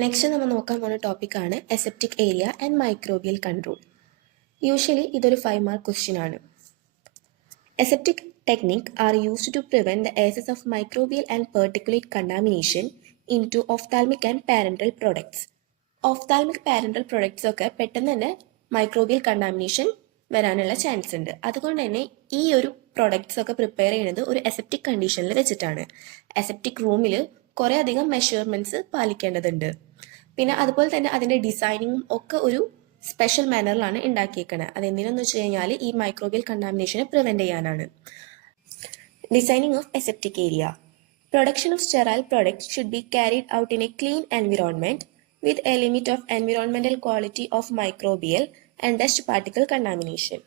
Next നമ്മൾ നോക്കാൻ പോകുന്ന ടോപ്പിക്കാണ് aseptic area and microbial control. Usually ഇതൊരു 5 മാർക്ക് ക്വസ്റ്റ്യൻ ആണ്. Aseptic technique are used to prevent the access of microbial and particulate contamination into ophthalmic and parenteral products. Ophthalmic parenteral products ഒക്കെ പെട്ടെന്ന് തന്നെ microbial contamination വരാനുള്ള chance ഉണ്ട്. അതുകൊണ്ട് തന്നെ ഈ ഒരു പ്രൊഡക്ട്സ് ഒക്കെ പ്രിപ്പയർ ചെയ്യുന്നത് ഒരു അസെപ്റ്റിക് കണ്ടീഷനിൽ വെച്ചിട്ടാണ്. അസെപ്റ്റിക് റൂമിൽ കുറേ അധികം മെഷർമെന്റ്സ് പാലിക്കേണ്ടതുണ്ട്. പിന്നെ അതുപോലെ തന്നെ അതിന്റെ ഡിസൈനിങ്ങും ഒക്കെ ഒരു സ്പെഷ്യൽ മാനറിലാണ് ഉണ്ടാക്കിയേക്കണത്. അതെന്തിനെന്ന് വെച്ച് കഴിഞ്ഞാൽ ഈ മൈക്രോബിയൽ കണ്ടാമിനേഷനെ പ്രിവെന്റ് ചെയ്യാനാണ്. Designing of aseptic area. Production of sterile products should be carried out in A clean environment with a limit of environmental quality of microbial and dust particle contamination.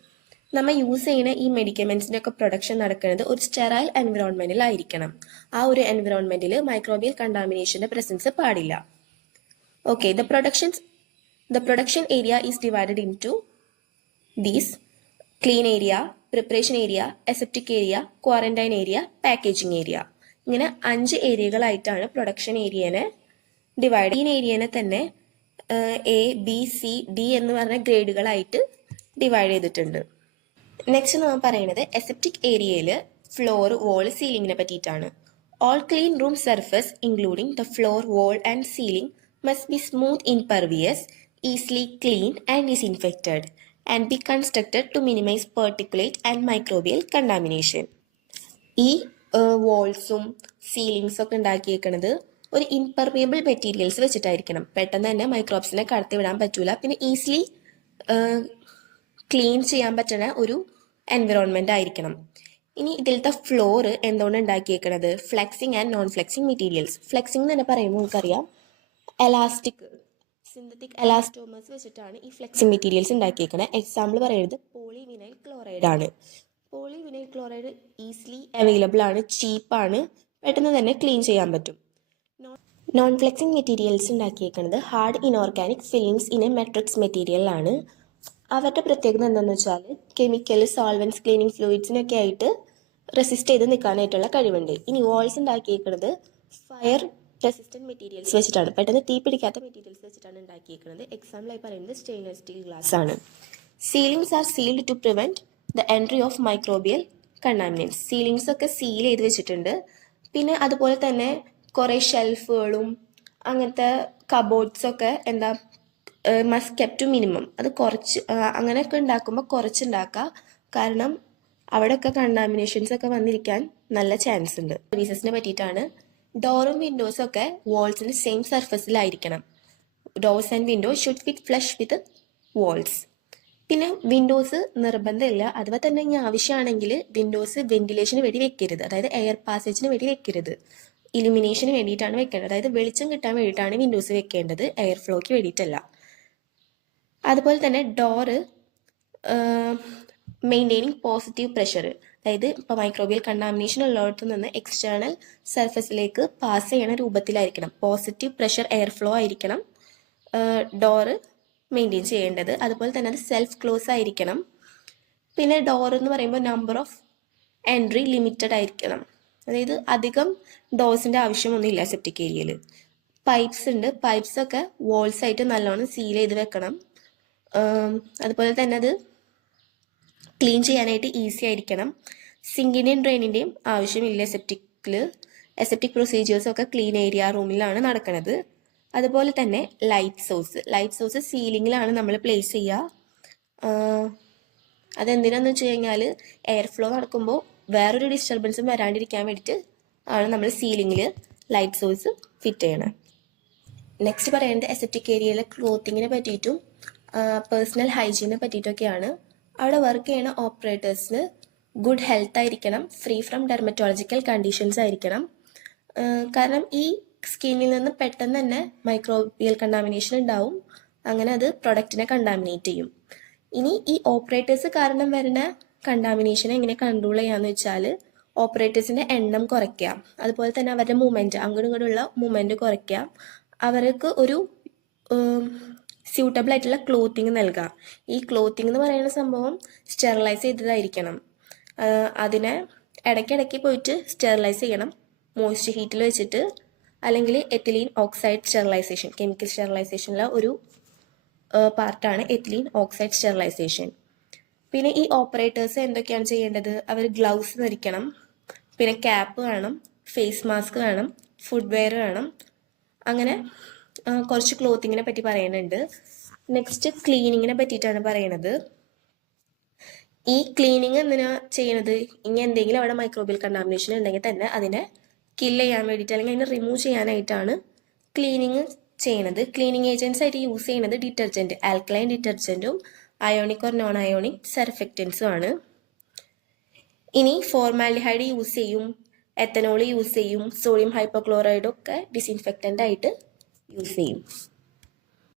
നമ്മൾ use ചെയ്യുന്ന ഈ മെഡിക്കമെന്റ്സിന്റെ ഒക്കെ production നടക്കുന്നത് ഒരു sterile എൻവിറോൺമെന്റിലായിരിക്കണം. ആ ഒരു എൻവിറോൺമെന്റിൽ microbial കണ്ടാമിനേഷന്റെ presence പാടില്ല. Okay, the production area is divided into these: clean area, preparation area, aseptic area, quarantine area, packaging area. ഇങ്ങനെ 5 ഏരിയകളായിട്ടാണ് പ്രൊഡക്ഷൻ ഏരിയനെ ഡിവൈഡ്. ഈ ഏരിയനെ തന്നെ എ ബി സി ഡി എന്ന് പറഞ്ഞ ഗ്രേഡുകളായിട്ട് ഡിവൈഡ് ചെയ്തിട്ടുണ്ട്. നെക്സ്റ്റ് നമ്മൾ പറയുന്നത് അസെപ്റ്റിക് ഏരിയയിൽ ഫ്ലോർ, വോൾ, സീലിംഗിനെ പറ്റിയിട്ടാണ്. All clean room surface including the floor, wall and ceiling must be smooth, impervious, easily cleaned and disinfected, and be constructed to minimize particulate and microbial contamination. ഈ വോൾസും സീലിംഗ്സും ഒക്കെ ഉണ്ടാക്കിയേക്കുന്നത് ഒരു impermeable materials വെച്ചിട്ടായിരിക്കണം. പെട്ടെന്ന് തന്നെ മൈക്രോബ്സിനെ കടത്തിവിടാൻ പറ്റൂല. പിന്നെ ഈസിലി ക്ലീൻ ചെയ്യാൻ പറ്റുന്ന ഒരു എൻവിറോൺമെന്റ് ആയിരിക്കണം. ഇനി ഇതിലത്തെ ഫ്ലോർ എന്തുകൊണ്ട് ഉണ്ടാക്കിയേക്കുന്നത്? Flexing and non flexing materials. Flexing തന്നെ പറയുമ്പോൾ നമുക്കറിയാം എലാസ്റ്റിക്, സിന്തറ്റിക് എലാസ്റ്റോമേഴ്സ് വെച്ചിട്ടാണ് ഈ ഫ്ലെക്സിംഗ് മെറ്റീരിയൽസ് ഉണ്ടാക്കിയേക്കുന്നത്. എക്സാമ്പിൾ പറയുന്നത് പോളിവിനൈൽ ക്ലോറൈഡ് ആണ്. പോളിവിനൈൽ ക്ലോറൈഡ് ഈസിലി അവൈലബിൾ ആണ്, ചീപ്പാണ്, പെട്ടെന്ന് തന്നെ ക്ലീൻ ചെയ്യാൻ പറ്റും. നോൺ ഫ്ലെക്സിംഗ് മെറ്റീരിയൽസ് ഉണ്ടാക്കിയേക്കുന്നത് hard inorganic films in a matrix മെറ്റീരിയലാണ്. അവരുടെ പ്രത്യേകത എന്താണെന്ന് വെച്ചാൽ കെമിക്കൽ, സോൾവെന്റ്സ്, ക്ലീനിങ് ഫ്ലൂയിഡ്സിനൊക്കെ ആയിട്ട് റെസിസ്റ്റ് ചെയ്ത് നിൽക്കാനായിട്ടുള്ള കഴിവുണ്ട്. ഇനി വോൾസ് ഉണ്ടാക്കിയേക്കുന്നത് ഫയർ റെസിസ്റ്റന്റ് മെറ്റീരിയൽസ് വെച്ചിട്ടാണ്, പെട്ടെന്ന് തീ പിടിക്കാത്ത മെറ്റീരിയൽസ് വെച്ചിട്ടാണ് ഉണ്ടാക്കിയിരിക്കുന്നത്. എക്സാമ്പിളായി പറയുന്നത് സ്റ്റെയിൻലെസ് സ്റ്റീൽ ഗ്ലാസ് ആണ്. Ceilings are sealed to prevent the entry of microbial contaminants. Ceilings ഒക്കെ സീൽ ചെയ്ത് വെച്ചിട്ടുണ്ട്. പിന്നെ അതുപോലെ തന്നെ കുറേ ഷെൽഫുകളും അങ്ങനത്തെ കബോർഡ്സ് ഒക്കെ എന്താ മസ്റ്റ് കെപ്റ്റ് ടു മിനിമം. അത് കുറച്ച് അങ്ങനെയൊക്കെ ഉണ്ടാക്കുമ്പോൾ കുറച്ചുണ്ടാക്കുക, കാരണം അവിടെയൊക്കെ കണ്ടാമിനേഷൻസ് ഒക്കെ വന്നിരിക്കാൻ നല്ല ചാൻസ് ഉണ്ട്. സർവീസസിനെ പറ്റിയിട്ടാണ്. ഡോറും വിൻഡോസും ഒക്കെ വാൾസിന് സെയിം സർഫസിലായിരിക്കണം. Doors and windows should fit flush with walls. പിന്നെ വിൻഡോസ് നിർബന്ധമില്ല, അഥവാ തന്നെ ഇനി ആവശ്യമാണെങ്കിൽ വിൻഡോസ് വെന്റിലേഷന് വേണ്ടി വെക്കരുത്, അതായത് എയർ പാസേജിന് വേണ്ടി വെക്കരുത്. ഇലുമിനേഷന് വേണ്ടിയിട്ടാണ് വെക്കേണ്ടത്, അതായത് വെളിച്ചം കിട്ടാൻ വേണ്ടിയിട്ടാണ് വിൻഡോസ് വെക്കേണ്ടത്, എയർ ഫ്ലോയ്ക്ക് വേണ്ടിയിട്ടല്ല. അതുപോലെ തന്നെ ഡോറ് മെയിൻറ്റെയിനിങ് പോസിറ്റീവ് പ്രഷർ, അതായത് ഇപ്പോൾ മൈക്രോബിയൽ കണ്ടാമിനേഷൻ ഉള്ളിടത്തു നിന്ന് എക്സ്റ്റേണൽ സർഫസിലേക്ക് പാസ് ചെയ്യണ രൂപത്തിലായിരിക്കണം. പോസിറ്റീവ് പ്രഷർ എയർ ഫ്ലോ ആയിരിക്കണം ഡോറ് മെയിൻറ്റെയിൻ ചെയ്യേണ്ടത്. അതുപോലെ തന്നെ അത് സെൽഫ് ക്ലോസ് ആയിരിക്കണം. പിന്നെ ഡോർ എന്ന് പറയുമ്പോൾ നമ്പർ ഓഫ് എൻട്രി ലിമിറ്റഡ് ആയിരിക്കണം, അതായത് അധികം ഡോസിൻ്റെ ആവശ്യമൊന്നുമില്ല സെപ്റ്റിക് ഏരിയയിൽ. പൈപ്സ് ഉണ്ട്, പൈപ്സ് ഒക്കെ വോൾസ് ആയിട്ട് നല്ലോണം സീൽ ചെയ്ത് വെക്കണം. അതുപോലെ തന്നെ അത് ക്ലീൻ ചെയ്യാനായിട്ട് ഈസി ആയിരിക്കണം. സിങ്കിൻ്റെയും ഡ്രെയിനിൻ്റെയും ആവശ്യമില്ല സെപ്റ്റിക്കിൽ. അസെപ്റ്റിക് പ്രൊസീജിയേഴ്സൊക്കെ ക്ലീൻ ഏരിയ റൂമിലാണ് നടക്കുന്നത്. അതുപോലെ തന്നെ ലൈറ്റ് സോഴ്സ് സീലിങ്ങിലാണ് നമ്മൾ പ്ലേസ് ചെയ്യുക. അതെന്തിനാന്ന് വെച്ച് കഴിഞ്ഞാൽ എയർ ഫ്ലോ നടക്കുമ്പോൾ വേറൊരു ഡിസ്റ്റർബൻസും വരാണ്ടിരിക്കാൻ വേണ്ടിയിട്ട് ആണ് നമ്മൾ സീലിങ്ങിൽ ലൈറ്റ് സോഴ്സ് ഫിറ്റ് ചെയ്യണം. നെക്സ്റ്റ് പറയുന്നത് അസെപ്റ്റിക് ഏരിയയിലെ ക്ലോത്തിങ്ങിനെ പറ്റിയിട്ടും പേഴ്സണൽ ഹൈജീനെ പറ്റിയിട്ടൊക്കെയാണ്. അവിടെ വർക്ക് ചെയ്യുന്ന ഓപ്പറേറ്റേഴ്സിന് ഗുഡ് ഹെൽത്ത് ആയിരിക്കണം, ഫ്രീ ഫ്രം ഡെർമറ്റോളജിക്കൽ കണ്ടീഷൻസ് ആയിരിക്കണം. കാരണം ഈ സ്കിന്നിൽ നിന്ന് പെട്ടെന്ന് തന്നെ മൈക്രോബിയൽ കണ്ടാമിനേഷൻ ഉണ്ടാവും, അങ്ങനെ അത് പ്രൊഡക്റ്റിനെ കണ്ടാമിനേറ്റ് ചെയ്യും. ഇനി ഈ ഓപ്പറേറ്റേഴ്സ് കാരണം വരുന്ന കണ്ടാമിനേഷനെ എങ്ങനെ കൺട്രോൾ ചെയ്യാന്ന് വെച്ചാൽ ഓപ്പറേറ്റേഴ്സിന്റെ എണ്ണം കുറയ്ക്കുക, അതുപോലെ തന്നെ അവരുടെ മൂവ്മെന്റ്, അങ്ങോട്ടും ഇങ്ങോട്ടുള്ള മൂവ്മെന്റ് കുറയ്ക്കുക, അവർക്ക് ഒരു സ്യൂട്ടബിൾ ആയിട്ടുള്ള ക്ലോത്തിങ് നൽകുക. ഈ ക്ലോത്തിങ് എന്ന് പറയുന്ന സംഭവം സ്റ്റെറിലൈസ് ചെയ്തതായിരിക്കണം. അതിനെ ഇടയ്ക്കിടയ്ക്ക് പോയിട്ട് സ്റ്റെറിലൈസ് ചെയ്യണം മോയ്സ്ചർ ഹീറ്റിൽ വെച്ചിട്ട്. അല്ലെങ്കിൽ എത്തിലീൻ ഓക്സൈഡ് സ്റ്റെറിലൈസേഷൻ, കെമിക്കൽ സ്റ്റെറിലൈസേഷനിലെ ഒരു പാർട്ടാണ് എത്തിലീൻ ഓക്സൈഡ് സ്റ്റെറിലൈസേഷൻ. പിന്നെ ഈ ഓപ്പറേറ്റേഴ്സ് എന്തൊക്കെയാണ് ചെയ്യേണ്ടത്? അവർ ഗ്ലൗസ് ധരിക്കണം, പിന്നെ ക്യാപ്പ് വേണം, ഫേസ് മാസ്ക് വേണം, ഫുഡ് വെയർ വേണം. അങ്ങനെ കുറച്ച് ക്ലോത്തിങ്ങിനെ പറ്റി പറയുന്നുണ്ട്. നെക്സ്റ്റ് ക്ലീനിങ്ങിനെ പറ്റിയിട്ടാണ് പറയണത്. ഈ ക്ലീനിങ് എന്തിനാ ചെയ്യണത്? ഇനി എന്തെങ്കിലും അവിടെ മൈക്രോബിയൽ കണ്ടാമിനേഷൻ ഉണ്ടെങ്കിൽ തന്നെ അതിനെ കില്ല് ചെയ്യാൻ വേണ്ടിയിട്ട് അല്ലെങ്കിൽ അതിനെ റിമൂവ് ചെയ്യാനായിട്ടാണ് ക്ലീനിങ് ചെയ്യണത്. ക്ലീനിങ് ഏജൻസ് ആയിട്ട് യൂസ് ചെയ്യുന്നത് ഡിറ്റർജൻറ്റ്, ആൽക്കലൈൻ ഡിറ്റർജൻറ്റും അയോണിക് ഓർ നോൺ അയോണിക് സർഫെക്റ്റൻസും ആണ്. ഇനി ഫോർമാൽഡിഹൈഡ് യൂസ് ചെയ്യും, എത്തനോൾ യൂസ് ചെയ്യും, സോഡിയം ഹൈപ്പോക്ലോറൈഡും ഒക്കെ ഡിസിൻഫെക്റ്റൻ്റ് ആയിട്ട് യൂസ് ചെയ്യും.